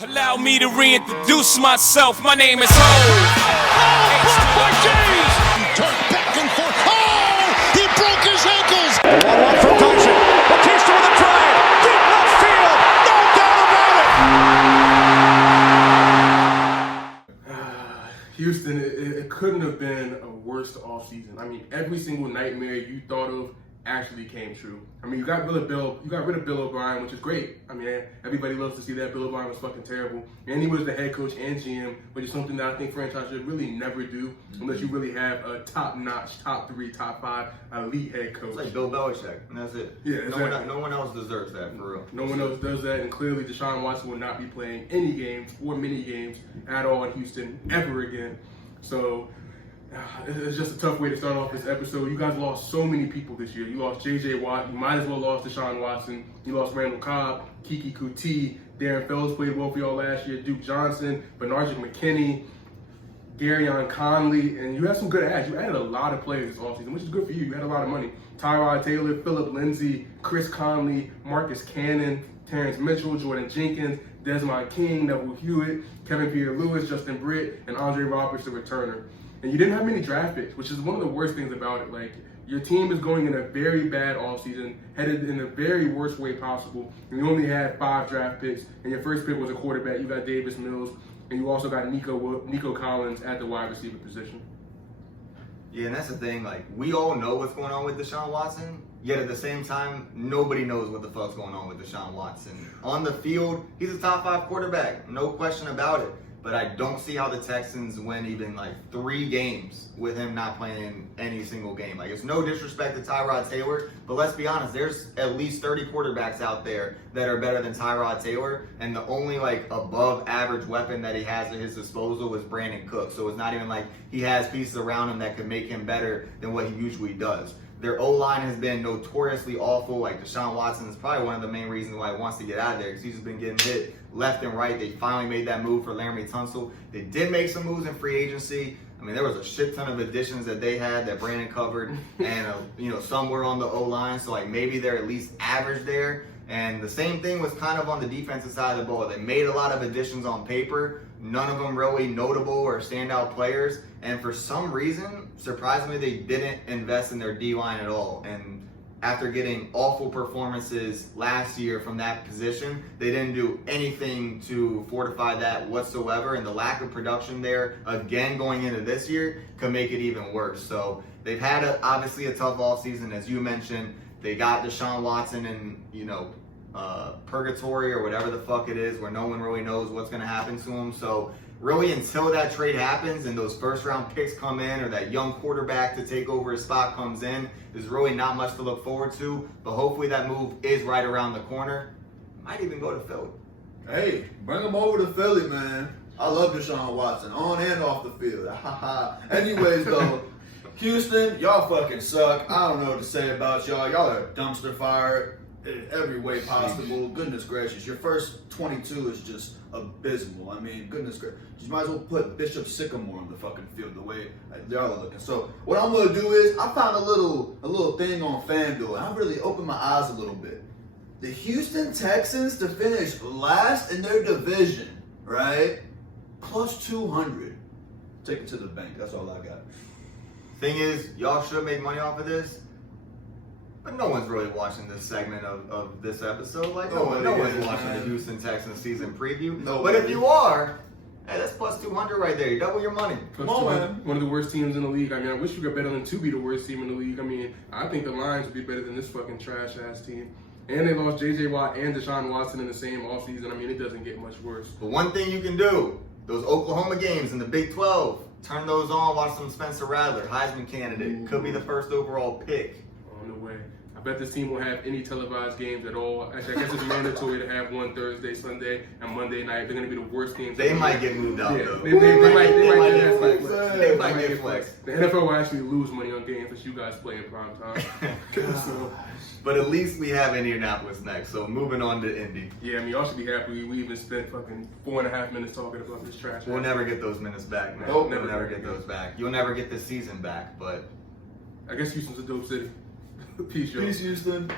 Allow me to reintroduce myself. My name is Ho. Blocked by James. Turned back and forth. Oh, he broke his ankles. 1-1 from Tyson. Batista with a drive. Deep left field. No doubt about it. Houston, it couldn't have been a worse offseason. I mean, every single nightmare you thought of actually came true. I mean, you got rid of Bill O'Brien, which is great. I mean, everybody loves to see that. Bill O'Brien was fucking terrible. And he was the head coach and GM, which is something that I think franchise should really never do unless you really have a top-notch, top 3, top 5 elite head coach. It's like Bill Belichick, and that's it. Yeah, exactly. No one else deserves that, for real. No one else does that, and clearly Deshaun Watson will not be playing any games or mini games at all in Houston ever again. So it's just a tough way to start off this episode. You guys lost so many people this year. You lost J.J. Watt. You might as well lost Deshaun Watson. You lost Randall Cobb, Kiki Kuti, Darren Fells played well for y'all last year, Duke Johnson, Bernard McKinney, Garyon Conley, and you had some good adds. You added a lot of players this offseason, which is good for you. You had a lot of money. Tyrod Taylor, Phillip Lindsay, Chris Conley, Marcus Cannon, Terrence Mitchell, Jordan Jenkins, Desmond King, Neville Hewitt, Kevin Pierre-Louis, Justin Britt, and Andre Roberts, the returner. And you didn't have many draft picks, which is one of the worst things about it. Like, your team is going in a very bad offseason, headed in the very worst way possible. And you only had 5 draft picks, and your first pick was a quarterback. You got Davis Mills, and you also got Nico Collins at the wide receiver position. Yeah, and that's the thing. Like, we all know what's going on with Deshaun Watson, yet at the same time, nobody knows what the fuck's going on with Deshaun Watson. On the field, he's a top 5 quarterback, no question about it. But I don't see how the Texans win even like 3 games with him not playing in any single game. Like, it's no disrespect to Tyrod Taylor, but let's be honest, there's at least 30 quarterbacks out there that are better than Tyrod Taylor, and the only like above average weapon that he has at his disposal is Brandon Cook. So it's not even like he has pieces around him that could make him better than what he usually does. Their O-line has been notoriously awful. Like, Deshaun Watson is probably one of the main reasons why he wants to get out of there, because he's just been getting hit left and right. They finally made that move for Laramie Tunsil. They did make some moves in free agency. I mean, there was a shit ton of additions that they had that Brandon covered, and some were on the O-line, so like maybe they're at least average there. And the same thing was kind of on the defensive side of the ball. They made a lot of additions on paper, none of them really notable or standout players. And for some reason, surprisingly, they didn't invest in their D-line at all. And after getting awful performances last year from that position, they didn't do anything to fortify that whatsoever. And the lack of production there, again, going into this year, could make it even worse. So they've had obviously a tough offseason, as you mentioned. They got Deshaun Watson in, purgatory or whatever the fuck it is, where no one really knows what's going to happen to him. So really, until that trade happens and those first round picks come in, or that young quarterback to take over his spot comes in, there's really not much to look forward to. But hopefully that move is right around the corner. Might even go to Philly. Hey, bring him over to Philly, man. I love Deshaun Watson, on and off the field. Anyways, though, Houston, y'all fucking suck. I don't know what to say about y'all. Y'all are a dumpster fire in every way possible. Goodness gracious. Your first 22 is just abysmal. I mean, goodness gracious. You might as well put Bishop Sycamore on the fucking field the way y'all are looking. So what I'm going to do is, I found a little thing on FanDuel, and I really opened my eyes a little bit. The Houston Texans to finish last in their division, right? Plus 200. Take it to the bank. That's all I got. Thing is, y'all should make money off of this, but no one's really watching this segment of this episode. Like, no one's watching the Houston Texans season preview. But if you are, hey, that's plus 200 right there. You double your money. Come on, man. One of the worst teams in the league. I mean, I wish you could bet on them to be the worst team in the league. I mean, I think the Lions would be better than this fucking trash-ass team. And they lost J.J. Watt and Deshaun Watson in the same offseason. I mean, it doesn't get much worse. But one thing you can do, those Oklahoma games in the Big 12, turn those on, watch some Spencer Rattler, Heisman candidate. Could be the first overall pick. Oh, no way. I bet this team won't have any televised games at all. Actually, I guess it's mandatory to have one Thursday, Sunday, and Monday night. They're going to be the worst teams. They might get moved out, though. They might get flexed. They might get flexed. The NFL will actually lose money on games that you guys play in prime time. But at least we have Indianapolis next, so moving on to Indy. Yeah, I mean, y'all should be happy. We even spent fucking 4.5 minutes talking about this trash. We'll never get those minutes back, man. Nope, We'll never get those back. You'll never get this season back, but I guess Houston's a dope city. Peace, y'all. Peace, Houston.